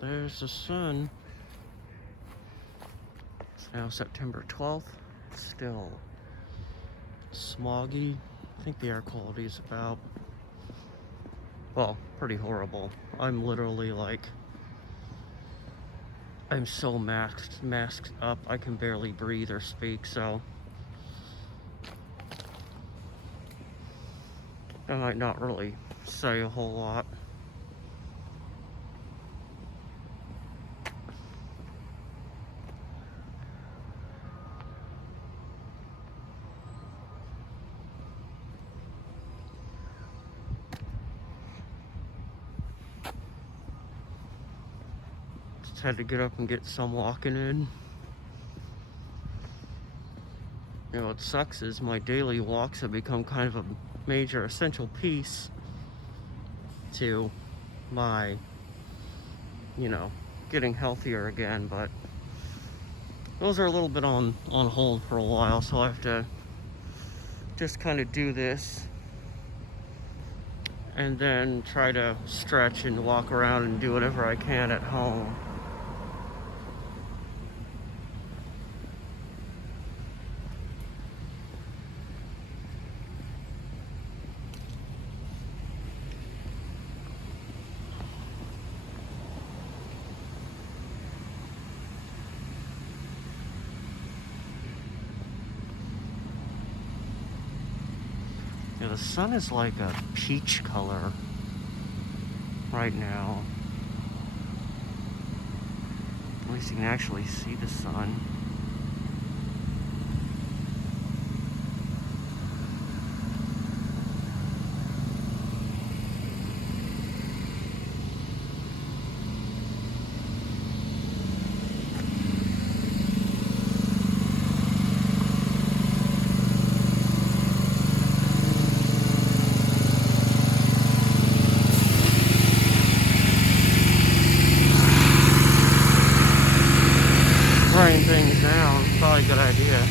There's the sun. It's now September 12th. It's still smoggy. I think the air quality is about, well, pretty horrible. I'm literally like, I'm so masked up, I can barely breathe or speak, so I might not really say a whole lot. Just had to get up and get some walking in. You know, what sucks is my daily walks have become kind of a major essential piece to my, you know, getting healthier again, but those are a little bit on hold for a while, so I have to just kind of do this and then try to stretch and walk around and do whatever I can at home. Yeah, the sun is like a peach color right now. At least you can actually see the sun. Spraying things down, probably a good idea.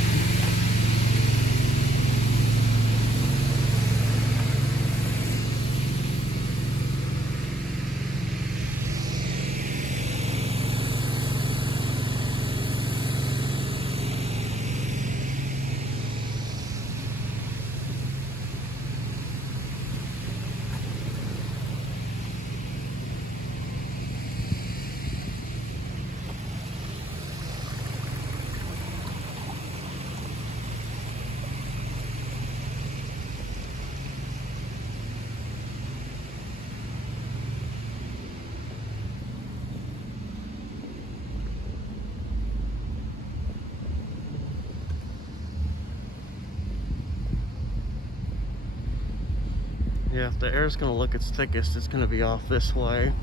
Yeah, if the air's gonna look its thickest, it's gonna be off this way.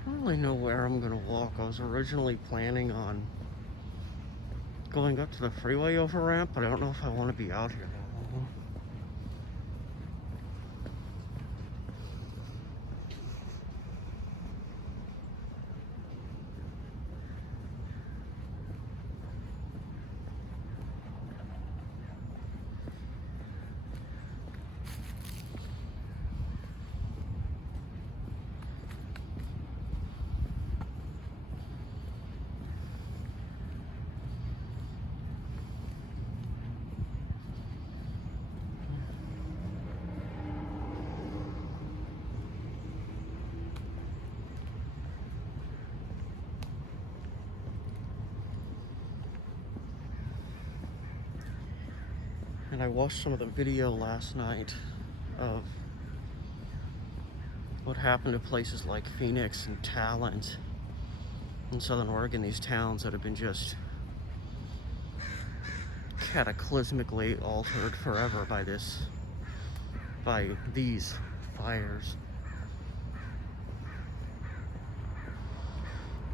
I don't really know where I'm gonna walk. I was originally planning on going up to the freeway over ramp, but I don't know if I want to be out here that long. And I watched some of the video last night of what happened to places like Phoenix and Talent in Southern Oregon, these towns that have been just cataclysmically altered forever by these fires.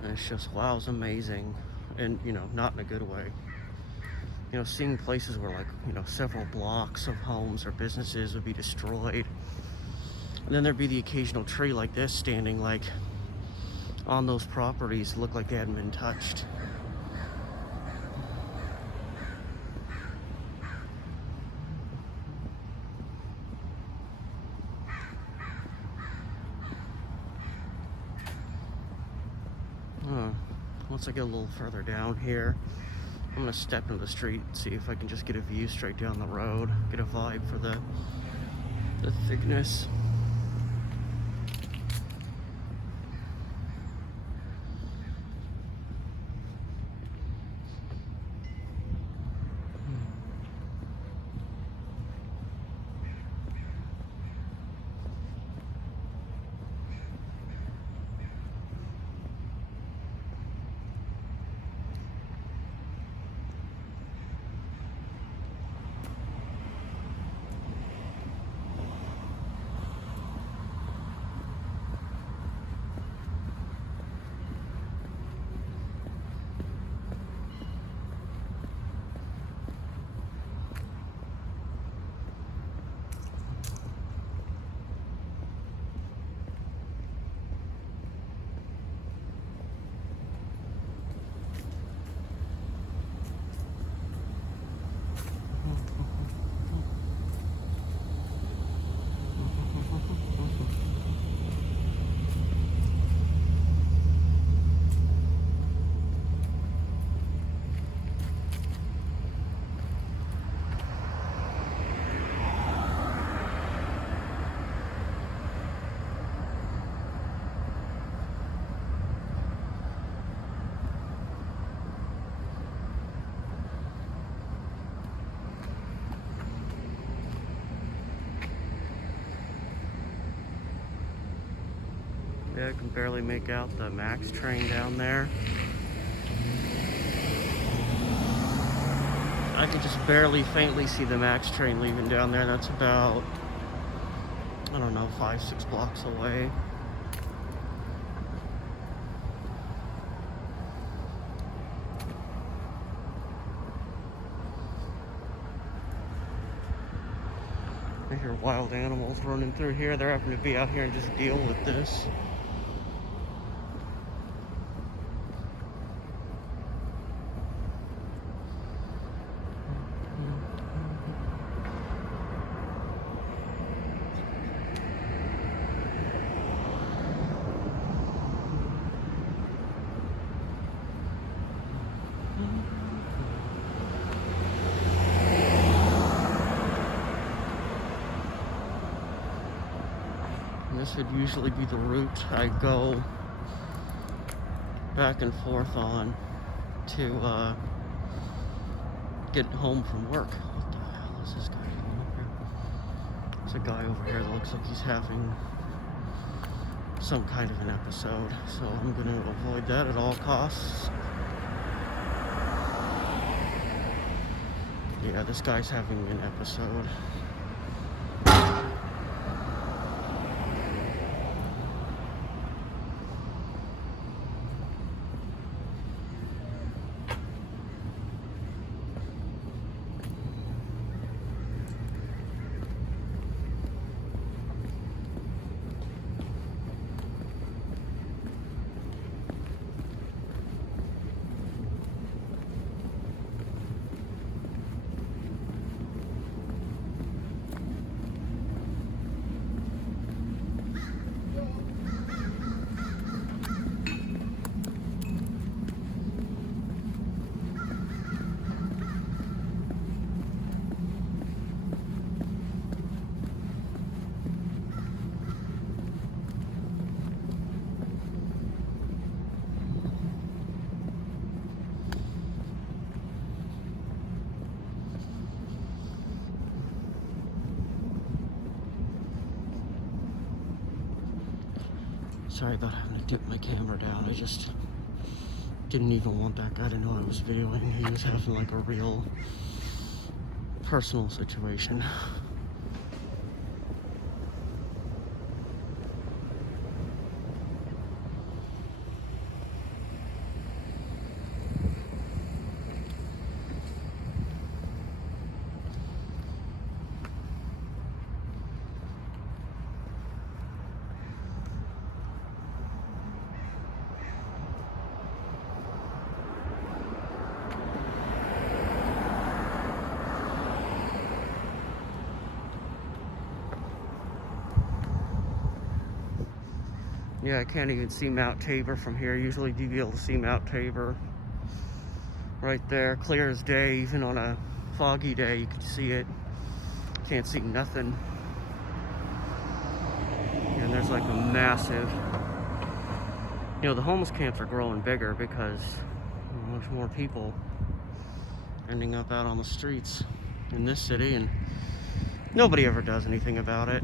And it's just, wow, it's amazing. and, you know, not in a good way. You know, seeing places where, like, you know, several blocks of homes or businesses would be destroyed. And then there'd be the occasional tree like this standing, like, on those properties, looked like they hadn't been touched. Once I get a little further down here, I'm gonna step into the street and see if I can just get a view straight down the road, get a vibe for the thickness. Yeah, I can barely make out the Max train down there. I can just barely faintly see the Max train leaving down there. That's about, I don't know, 5-6 blocks away. I hear wild animals running through here. They're having to be out here and just deal with this. This would usually be the route I go back and forth on to get home from work. What the hell is this guy doing up here? There's a guy over here that looks like he's having some kind of an episode, so I'm going to avoid that at all costs. Yeah, this guy's having an episode. Sorry about having to dip my camera down. I just didn't even want that guy to know I was videoing. He was having like a real personal situation. Yeah, I can't even see Mount Tabor from here. Usually you'd be able to see Mount Tabor right there, clear as day. Even on a foggy day, you can see it. Can't see nothing. And there's like a massive, you know, the homeless camps are growing bigger because there's more people ending up out on the streets in this city, and nobody ever does anything about it.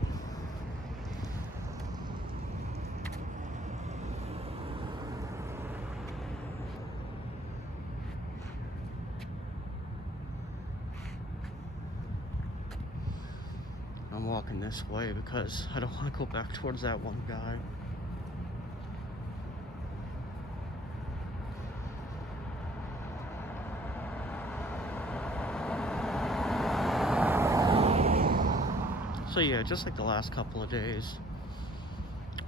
I'm walking this way because I don't want to go back towards that one guy. So yeah, just like the last couple of days,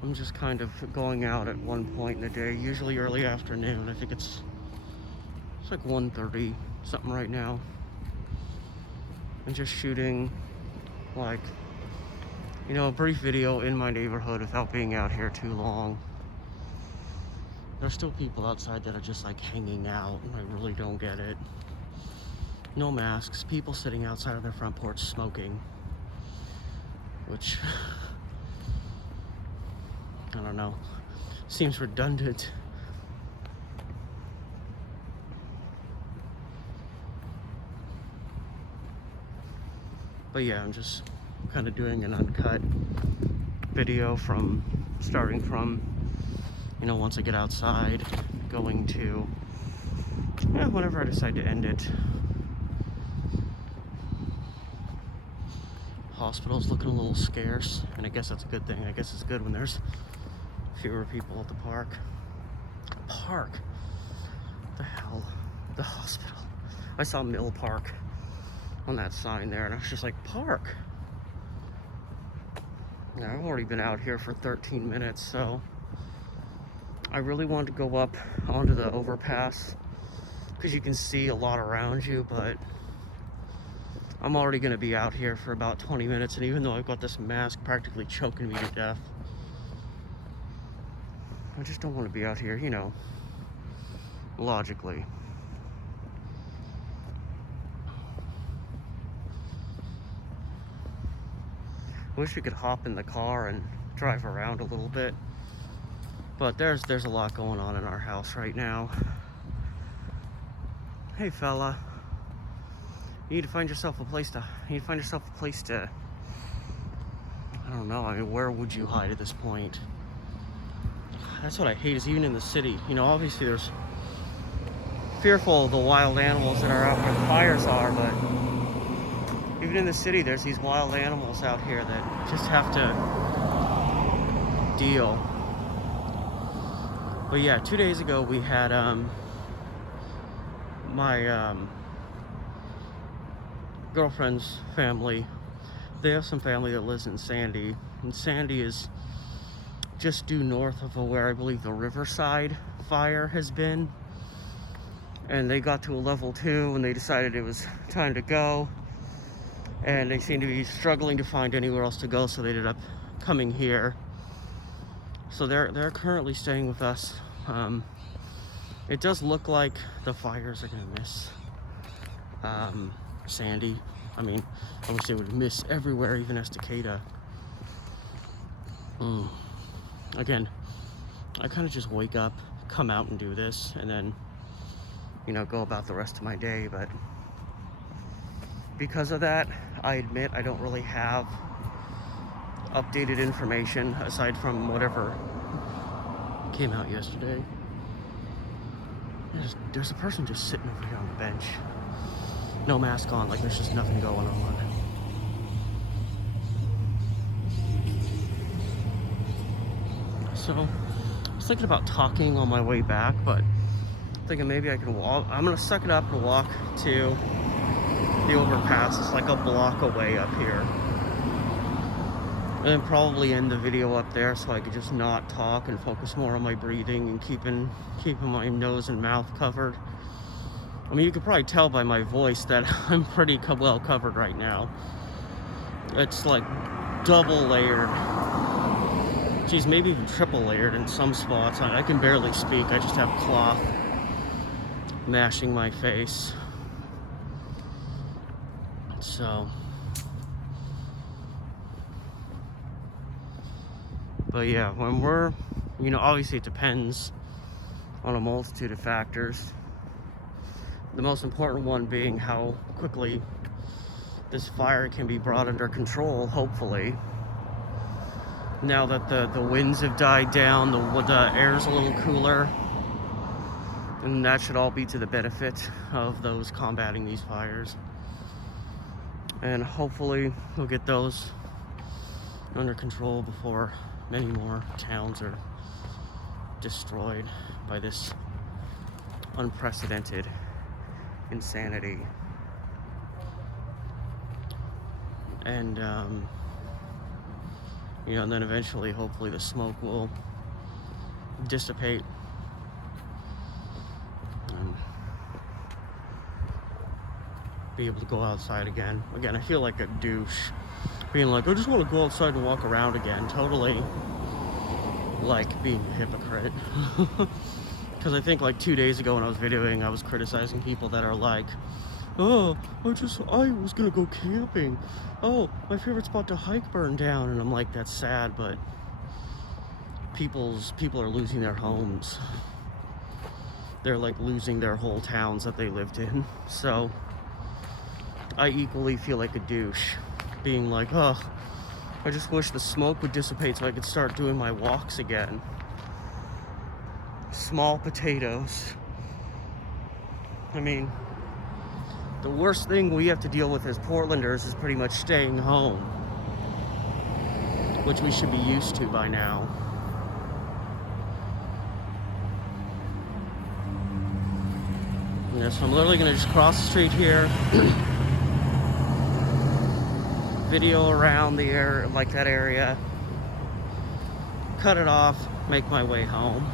I'm just kind of going out at one point in the day, usually early afternoon. I think it's like 1:30 something right now, and just shooting like, you know, a brief video in my neighborhood without being out here too long. There's still people outside that are just like hanging out, and I really don't get it. No masks, people sitting outside of their front porch smoking, which, I don't know, seems redundant. But yeah, I'm just kind of doing an uncut video from, starting from, you know, once I get outside, going to, yeah, whenever I decide to end it. Hospital's looking a little scarce, and I guess that's a good thing. I guess it's good when there's fewer people at the park. Park? What the hell? The hospital. I saw Mill Park on that sign there, and I was just like, park? Yeah, I've already been out here for 13 minutes, so I really wanted to go up onto the overpass because you can see a lot around you, but I'm already going to be out here for about 20 minutes, and even though I've got this mask practically choking me to death, I just don't want to be out here, you know, logically. I wish we could hop in the car and drive around a little bit, but there's a lot going on in our house right now. Hey fella, you need to find yourself a place to, I don't know, I mean, where would you hide at this point? That's what I hate, is even in the city, you know, obviously there's fearful of the wild animals that are out where the fires are, but even in the city, there's these wild animals out here that just have to deal. But yeah, 2 days ago we had my girlfriend's family. They have some family that lives in Sandy, and Sandy is just due north of where I believe the Riverside fire has been. And they got to a level 2 and they decided it was time to go. And they seem to be struggling to find anywhere else to go, so they ended up coming here. So they're currently staying with us. It does look like the fires are gonna miss Sandy. I mean, I wish they would miss everywhere, even Estacada. Again, I kind of just wake up, come out and do this, and then, you know, go about the rest of my day. But because of that, I admit I don't really have updated information aside from whatever came out yesterday. There's a person just sitting over here on the bench, no mask on, like there's just nothing going on. So I was thinking about talking on my way back, but thinking maybe I can walk. I'm gonna suck it up and walk to the overpass. It's like a block away up here, and then probably end the video up there so I could just not talk and focus more on my breathing and keeping my nose and mouth covered. I mean, you could probably tell by my voice that I'm pretty well covered right now. It's like double layered, Geez, maybe even triple layered in some spots. I can barely speak. I just have cloth mashing my face. So, but yeah, when we're, you know, obviously it depends on a multitude of factors. The most important one being how quickly this fire can be brought under control, hopefully. Now that the winds have died down, the air's a little cooler, and that should all be to the benefit of those combating these fires. And hopefully we'll get those under control before many more towns are destroyed by this unprecedented insanity. And you know, and then eventually, hopefully, the smoke will dissipate. And be able to go outside again. Again, I feel like a douche. Being like, I just want to go outside and walk around again. Totally like being a hypocrite. Because I think like 2 days ago when I was videoing, I was criticizing people that are like, oh, I was gonna go camping. Oh, my favorite spot to hike burned down. And I'm like, that's sad, but people are losing their homes. They're like losing their whole towns that they lived in. So I equally feel like a douche, being like, oh, I just wish the smoke would dissipate so I could start doing my walks again. Small potatoes. I mean, the worst thing we have to deal with as Portlanders is pretty much staying home, which we should be used to by now. Yeah, so I'm literally gonna just cross the street here, video around the area, like that area, cut it off, make my way home.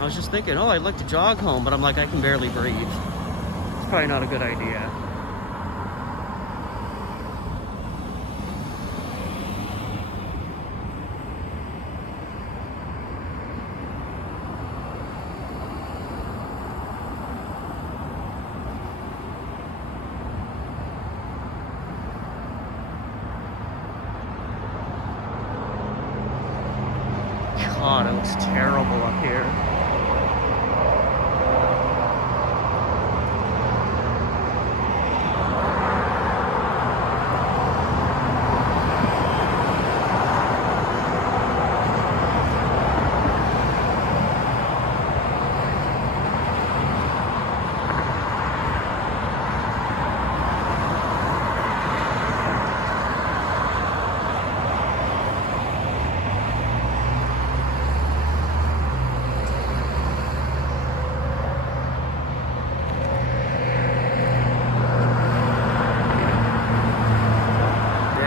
I was just thinking, oh, I'd like to jog home, but I'm like, I can barely breathe. It's probably not a good idea. God, it looks terrible up here.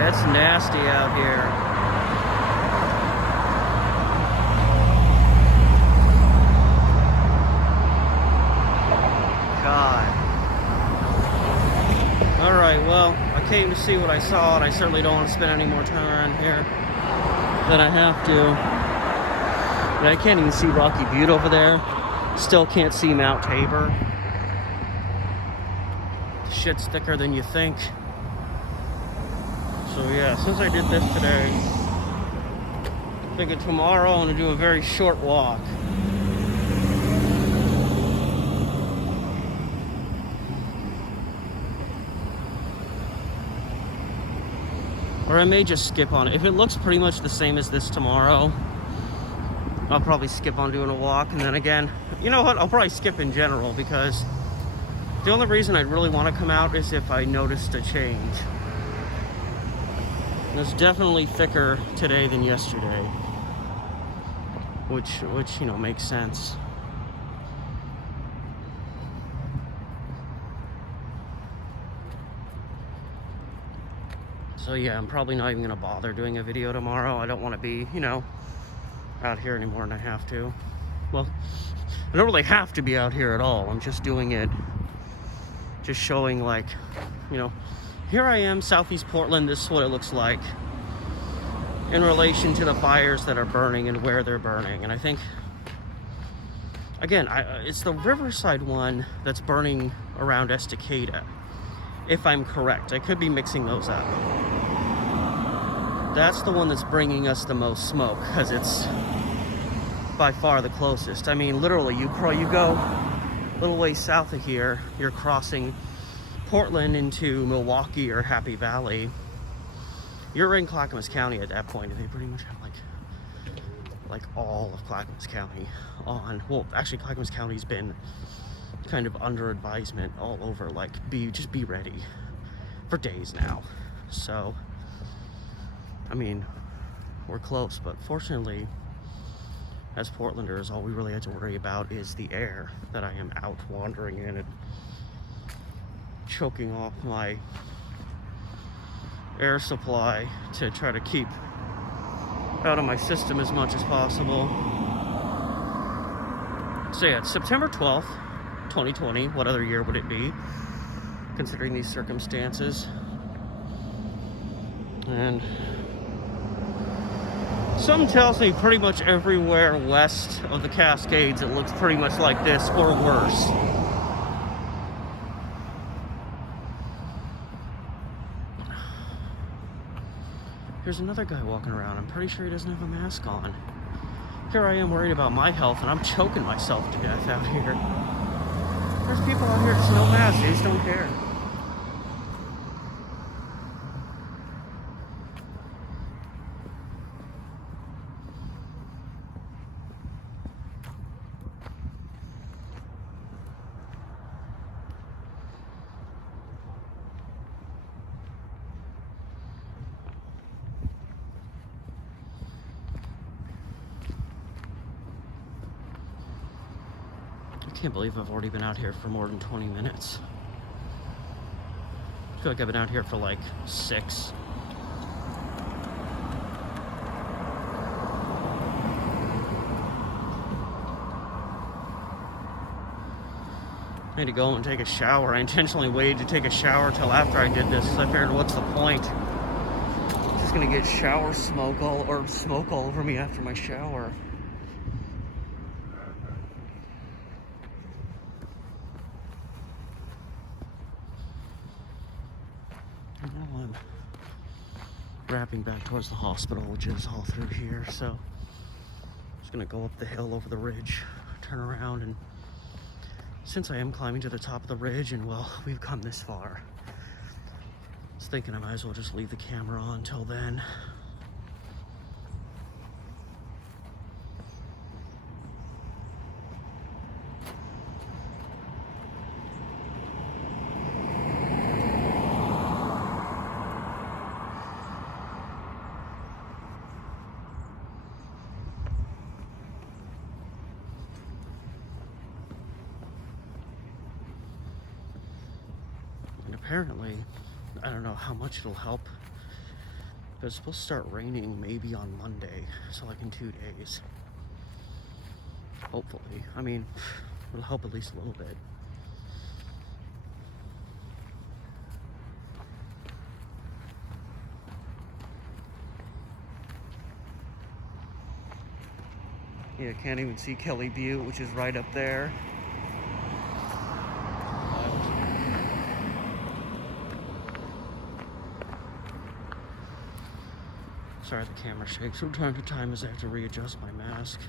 It's nasty out here. God. Alright, well, I came to see what I saw, and I certainly don't want to spend any more time around here than I have to. And I can't even see Rocky Butte over there. Still can't see Mount Tabor. Shit's thicker than you think. So yeah, since I did this today, I'm thinking tomorrow I'm going to do a very short walk. Or I may just skip on it. If it looks pretty much the same as this tomorrow, I'll probably skip on doing a walk. And then again, you know what? I'll probably skip in general, because the only reason I'd really want to come out is if I noticed a change. It's definitely thicker today than yesterday, which you know, makes sense. So yeah, I'm probably not even gonna bother doing a video tomorrow. I don't want to be, you know, out here anymore than I have to. Well, I don't really have to be out here at all. I'm just doing it, just showing, like, you know, here I am, Southeast Portland. This is what it looks like in relation to the fires that are burning and where they're burning. And I think, again, it's the Riverside one that's burning around Estacada, if I'm correct. I could be mixing those up. That's the one that's bringing us the most smoke, because it's by far the closest. I mean, literally, you go a little way south of here, you're crossing Portland into Milwaukee or Happy Valley. You're in Clackamas County at that point, and they pretty much have like all of Clackamas County on. Well, actually, Clackamas County's been kind of under advisement all over, like, just be ready for days now. So, I mean, we're close, but fortunately, as Portlanders, all we really have to worry about is the air that I am out wandering in and choking off my air supply to try to keep out of my system as much as possible. So yeah, it's September 12th, 2020. What other year would it be, considering these circumstances? And something tells me pretty much everywhere west of the Cascades it looks pretty much like this or worse. Here's another guy walking around. I'm pretty sure he doesn't have a mask on. Here I am worried about my health, and I'm choking myself to death out here. There's people out here just no mask. They just don't care. I can't believe I've already been out here for more than 20 minutes. I feel like I've been out here for like 6. I need to go and take a shower. I intentionally waited to take a shower till after I did this, because I figured, what's the point? I'm just gonna get shower smoke all over me after my shower. I'm wrapping back towards the hospital, which is all through here. So I'm just gonna go up the hill over the ridge, turn around, and since I am climbing to the top of the ridge, and well, we've come this far, I was thinking I might as well just leave the camera on till then. Apparently, I don't know how much it'll help, but it's supposed to start raining maybe on Monday, so like in 2 days. Hopefully. I mean, it'll help at least a little bit. Yeah, can't even see Kelly Butte, which is right up there. Sorry, the camera shakes from time to time as I have to readjust my mask.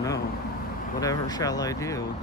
No, whatever shall I do?